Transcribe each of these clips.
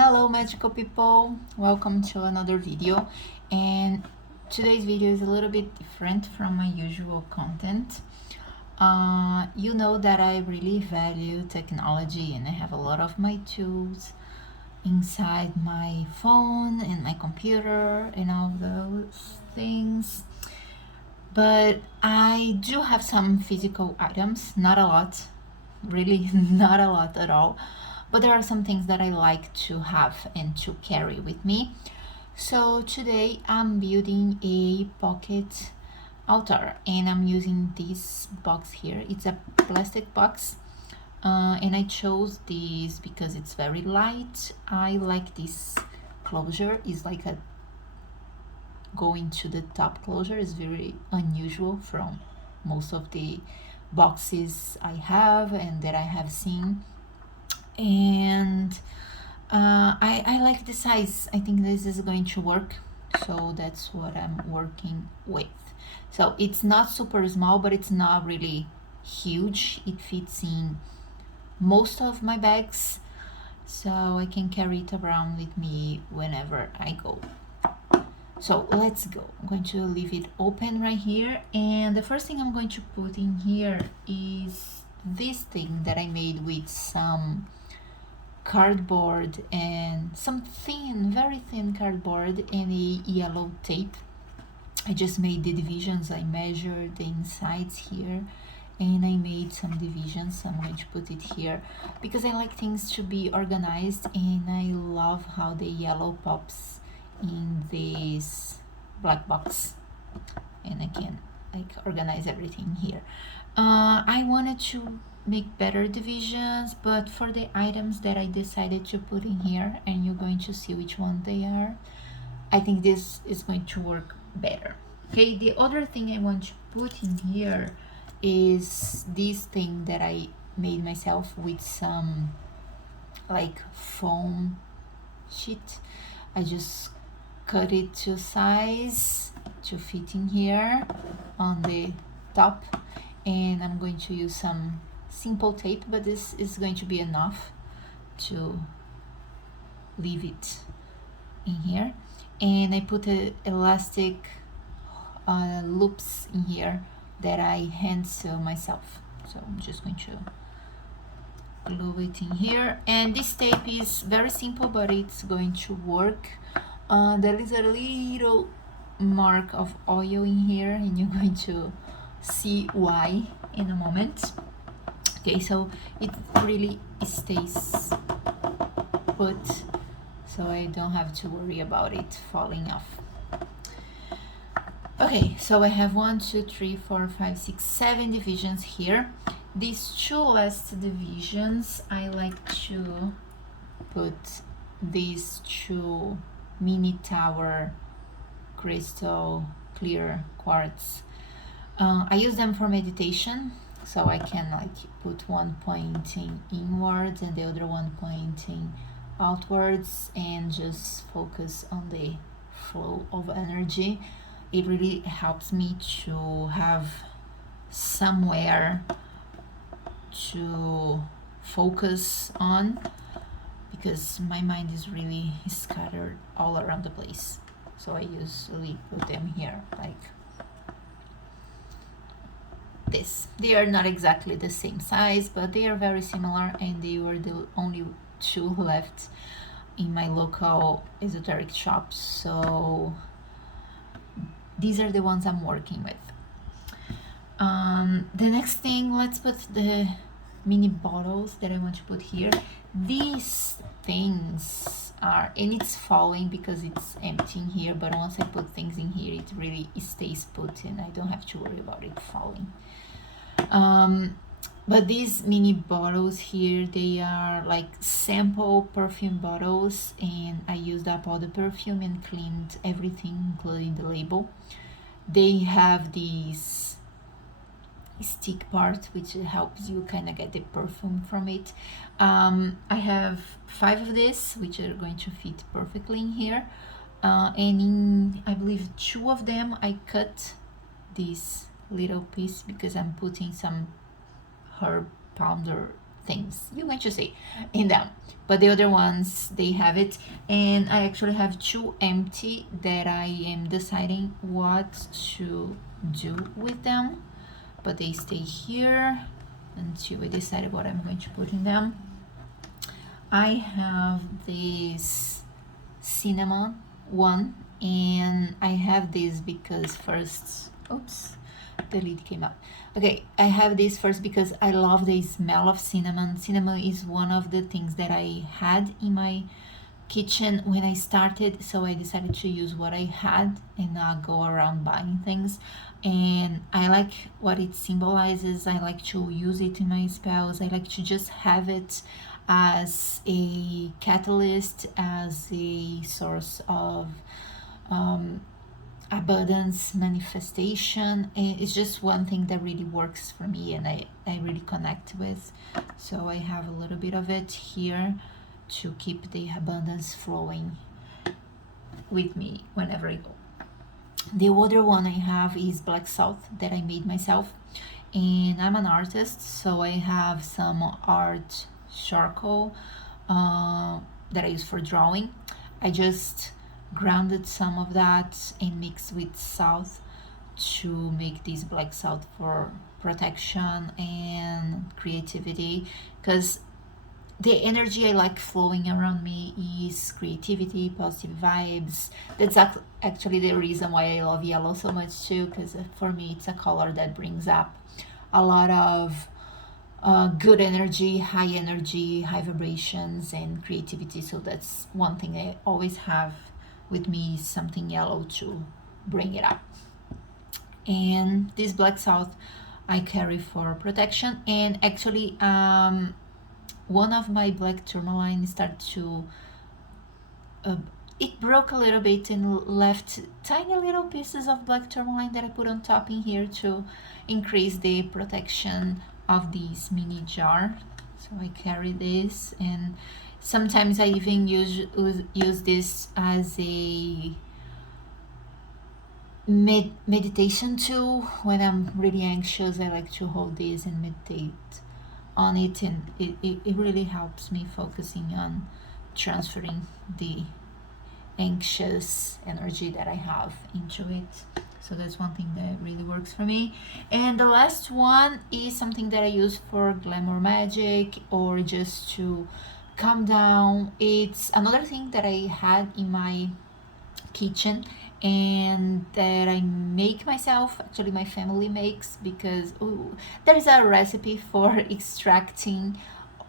Hello magical people, welcome to another video. And today's video is a little bit different from my usual content. You know that I really value technology and I have a lot of my tools inside my phone and my computer and all those things, but I do have some physical items, not a lot, really not a lot at all, but there are some things that I like to have and to carry with me. So today I'm building a pocket altar and I'm using this box here. It's a plastic box, and I chose this because it's very light. I like this closure. It's like a going to the top closure is very unusual from most of the boxes I have and that I have seen. And I like the size. I think this is going to work, so that's what I'm working with. So it's not super small, but it's not really huge. It fits in most of my bags, so I can carry it around with me whenever I go. So let's go. I'm going to leave it open right here, and the first thing I'm going to put in here is this thing that I made with some cardboard and some thin, very thin cardboard and a yellow tape. I just made the divisions. I measured the insides here and I made some divisions. I'm going to put it here because I like things to be organized, and I love how the yellow pops in this black box, and I can like organize everything here. I wanted to make better divisions, but for the items that I decided to put in here, and you're going to see which one they are, I think this is going to work better. Okay, the other thing I want to put in here is this thing that I made myself with some like foam sheet. I just cut it to size to fit in here on the top, and I'm going to use some simple tape, but this is going to be enough to leave it in here. And I put elastic loops in here that I hand sew myself, so I'm just going to glue it in here. And this tape is very simple, but it's going to work. There is a little mark of oil in here, and you're going to see why in a moment. Okay, so it really stays put, so I don't have to worry about it falling off. Okay, so I have 1, 2, 3, 4, 5, 6, 7 divisions here. These two last divisions, I like to put these two mini tower crystal clear quartz. I use them for meditation, so I can like put one pointing inwards and the other one pointing outwards and just focus on the flow of energy. It really helps me to have somewhere to focus on, because my mind is really scattered all around the place. So I usually put them here like this. They are not exactly the same size, but they are very similar, and they were the only two left in my local esoteric shop, so these are the ones I'm working with. The next thing, let's put the mini bottles that I want to put here. These things are, and it's falling because it's empty in here, but once I put things in here, it really stays put and I don't have to worry about it falling. But these mini bottles here, they are like sample perfume bottles, and I used up all the perfume and cleaned everything, including the label. They have these stick part which helps you kind of get the perfume from it. I have 5 of this, which are going to fit perfectly in here, and in I believe 2 of them I cut this little piece because I'm putting some herb pounder things, you're going to see, in them. but the other ones, they have it. And I actually have 2 empty that I am deciding what to do with them, but they stay here until I decide what I'm going to put in them. I have this cinnamon one, and I have this because first, oops, the lid came out. Okay, I have this first because I love the smell of cinnamon. Cinnamon is one of the things that I had in my kitchen when I started, so I decided to use what I had and not go around buying things. And I like what it symbolizes. I like to use it in my spells. I like to just have it as a catalyst, as a source of abundance, manifestation. It's just one thing that really works for me and I really connect with. So I have a little bit of it here to keep the abundance flowing with me whenever I go. The other one I have is black salt that I made myself, and I'm an artist, so I have some art charcoal that I use for drawing. I just grounded some of that and mixed with salt to make this black salt for protection and creativity, because the energy I like flowing around me is creativity, positive vibes. That's actually the reason why I love yellow so much too, because for me it's a color that brings up a lot of good energy, high vibrations, and creativity. So that's one thing I always have with me, is something yellow to bring it up. And this black salt I carry for protection. And actually one of my black tourmaline started to it broke a little bit and left tiny little pieces of black tourmaline that I put on top in here to increase the protection of this mini jar. So I carry this, and sometimes I even use this as a meditation tool. When I'm really anxious, I like to hold this and meditate on it, and it really helps me focusing on transferring the anxious energy that I have into it. So that's one thing that really works for me. And the last one is something that I use for glamour magic or just to calm down. It's another thing that I had in my kitchen and that I make myself. Actually, my family makes, because there is a recipe for extracting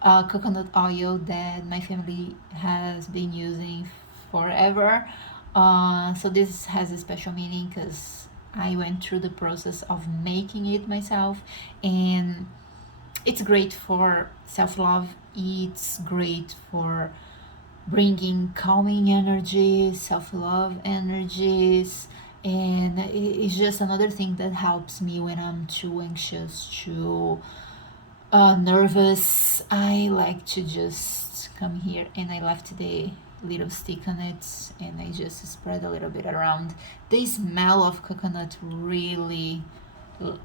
coconut oil that my family has been using forever. So this has a special meaning because I went through the process of making it myself, and it's great for self-love. It's great for bringing calming energies, self-love energies, and it's just another thing that helps me when I'm too anxious, too nervous. I like to just come here, and I left the little stick on it, and I just spread a little bit around. The smell of coconut really good.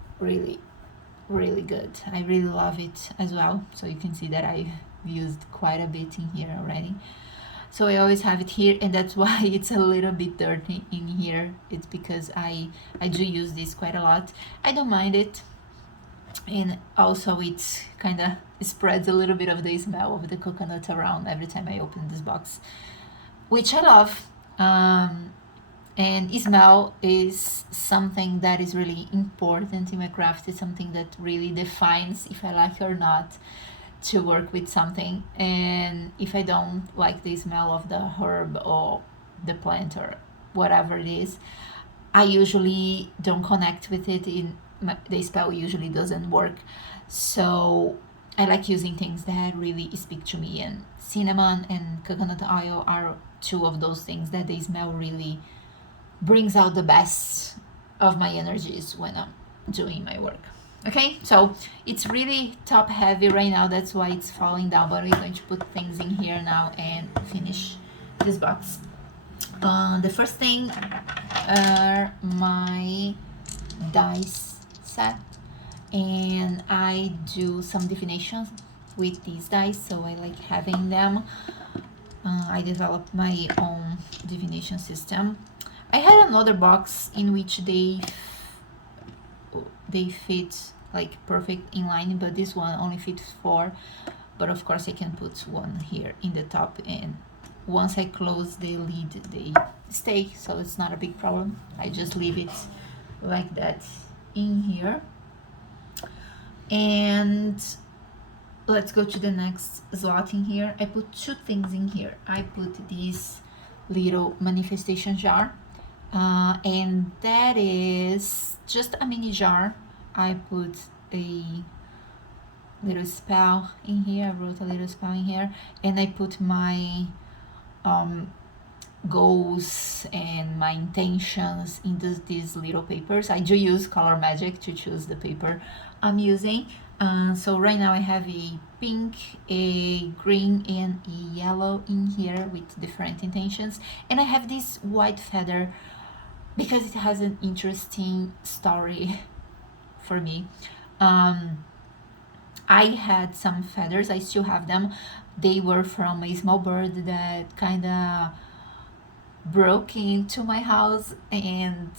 I really love it as well. So you can see that I've used quite a bit in here already. So I always have it here, and that's why it's a little bit dirty in here. It's because I do use this quite a lot. I don't mind it, and also it kind of spreads a little bit of the smell of the coconut around every time I open this box, which I love. And smell is something that is really important in my craft. It's something that really defines if I like it or not to work with something. And if I don't like the smell of the herb or the plant or whatever it is, I usually don't connect with it. The spell usually doesn't work. So I like using things that really speak to me, and cinnamon and coconut oil are two of those things that the smell really brings out the best of my energies when I'm doing my work. Okay, so it's really top heavy right now, that's why it's falling down, but we're going to put things in here now and finish this box. The first thing are my dice set, and I do some divination with these dice, so I like having them. I developed my own divination system. I had another box in which they fit like perfect in line, but this one only fits 4. But of course I can put one here in the top, and once I close the lid they stay, so it's not a big problem. I just leave it like that in here. And let's go to the next slot in here. I put 2 things in here. I put this little manifestation jar, and that is just a mini jar. I put a little spell in here. I wrote a little spell in here, and I put my goals and my intentions in these little papers. I do use color magic to choose the paper I'm using. So right now I have a pink, a green, and a yellow in here with different intentions, and I have this white feather because it has an interesting story for me. I had some feathers, I still have them. They were from a small bird that kind of broke into my house and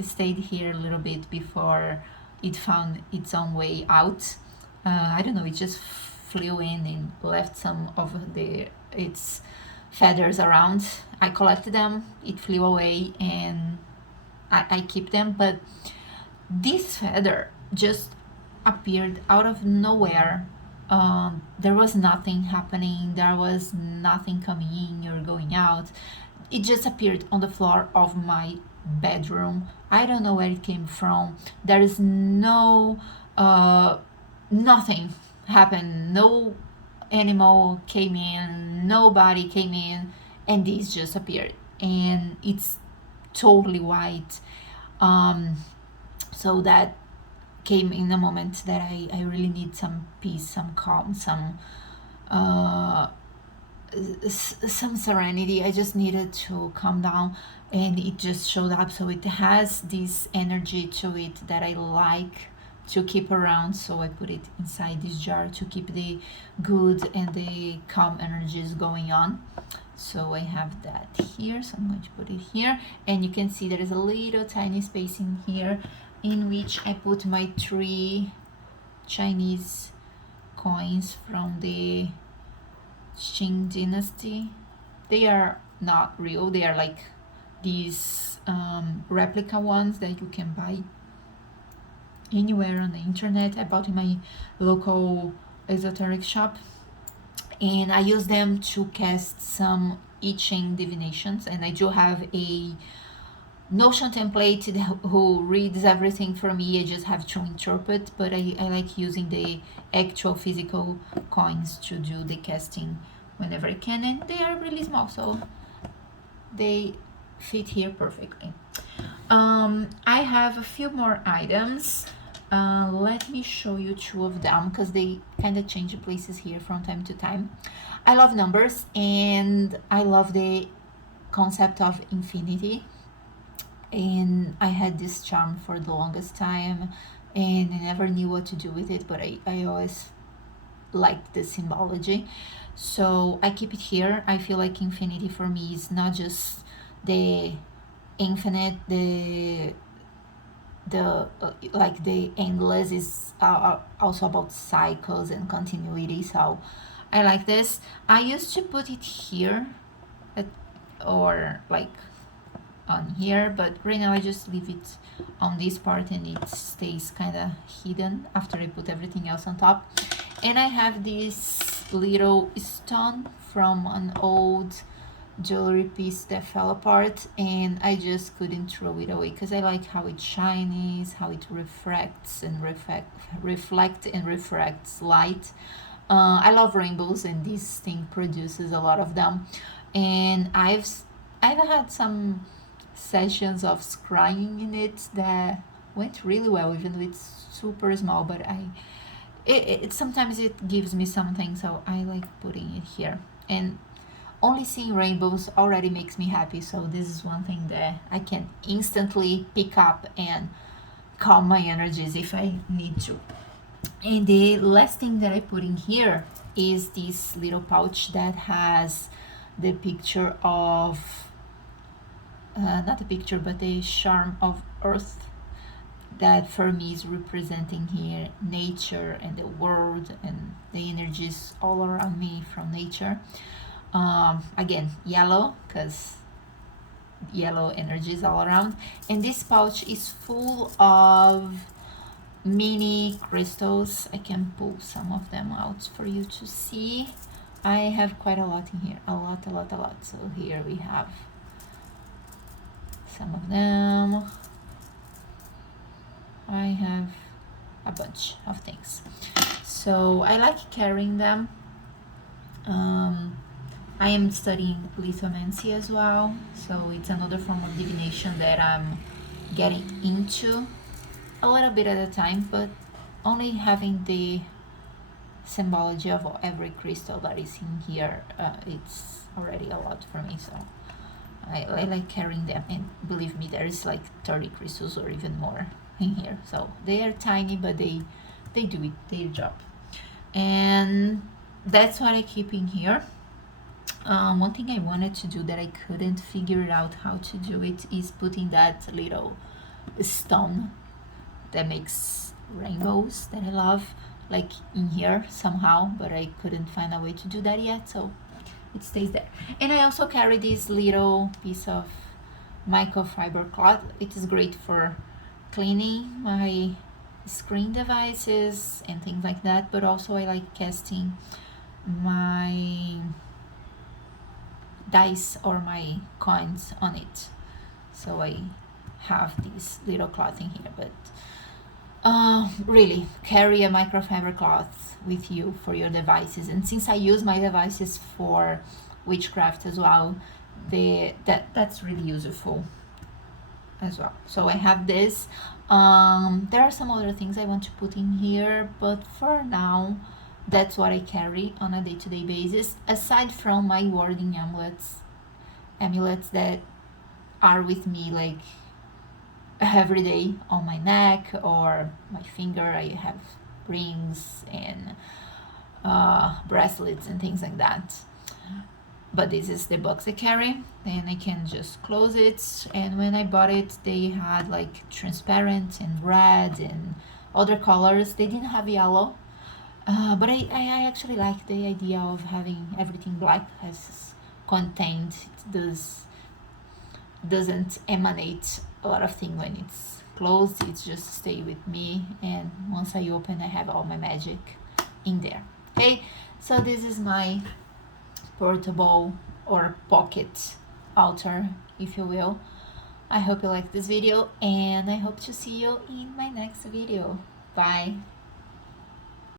stayed here a little bit before it found its own way out. I don't know, it just flew in and left some of its feathers around. I collected them, it flew away, and I keep them. But this feather just appeared out of nowhere. There was nothing happening, there was nothing coming in or going out. It just appeared on the floor of my bedroom. I don't know where it came from. There is no nothing happened. No animal came in, nobody came in, and this just appeared. And it's totally white. So that came in a moment that I really need some peace, some calm, some serenity. I just needed to calm down, and it just showed up. So it has this energy to it that I like to keep around, so I put it inside this jar to keep the good and the calm energies going on. So I have that here, so I'm going to put it here, and you can see there is a little tiny space in here in which I put my 3 Chinese coins from the Qing dynasty. They are not real, they are like these replica ones that you can buy anywhere on the internet. I bought in my local esoteric shop, and I use them to cast some I Ching divinations. And I do have a Notion template who reads everything for me. I just have to interpret, but I like using the actual physical coins to do the casting whenever I can, and they are really small, so they fit here perfectly. I have a few more items. Let me show you 2 of them because they kind of change places here from time to time. I love numbers, and I love the concept of infinity, and I had this charm for the longest time, and I never knew what to do with it, but I always liked the symbology, so I keep it here. I feel like infinity for me is not just the infinite, the like the endless, is also about cycles and continuity, so I like this. I used to put it here or like on here, but right now I just leave it on this part, and it stays kind of hidden after I put everything else on top. And I have this little stone from an old jewelry piece that fell apart, and I just couldn't throw it away because I like how it shines, how it refracts and refracts light. I love rainbows, and this thing produces a lot of them. And I've had some sessions of scrying in it that went really well, even though it's super small, but it sometimes it gives me something, so I like putting it here. And only seeing rainbows already makes me happy, so this is one thing that I can instantly pick up and calm my energies if I need to. And the last thing that I put in here is this little pouch that has the picture of, not a picture, but a charm of earth, that for me is representing here nature and the world and the energies all around me from nature. Again, yellow, because yellow energies all around. And this pouch is full of mini crystals. I can pull some of them out for you to see. I have quite a lot in here, a lot. So here we have some of them. I have a bunch of things, so I like carrying them. I am studying lithomancy as well, so it's another form of divination that I'm getting into a little bit at a time, but only having the symbology of every crystal that is in here, it's already a lot for me. So I like carrying them, and believe me, there is like 30 crystals or even more in here. So they are tiny, but they do it, their job. And that's what I keep in here. One thing I wanted to do that I couldn't figure out how to do it is putting that little stone that makes rainbows that I love, like in here somehow, but I couldn't find a way to do that yet, so it stays there. And I also carry this little piece of microfiber cloth. It is great for cleaning my screen devices and things like that, but also I like casting my dice or my coins on it, so I have this little cloth in here. But really, carry a microfiber cloth with you for your devices. And since I use my devices for witchcraft as well, that's really useful as well. So I have this. There are some other things I want to put in here, but for now, that's what I carry on a day-to-day basis, aside from my warding amulets that are with me like every day on my neck or my finger. I have rings and bracelets and things like that. But this is the box I carry, and I can just close it. And when I bought it, they had like transparent and red and other colors. They didn't have yellow. But I actually like the idea of having everything black as contained. It doesn't emanate a lot of thing when it's closed. It's just stay with me, and once I open, I have all my magic in there. Okay, so this is my portable or pocket altar, if you will. I hope you like this video, and I hope to see you in my next video. Bye.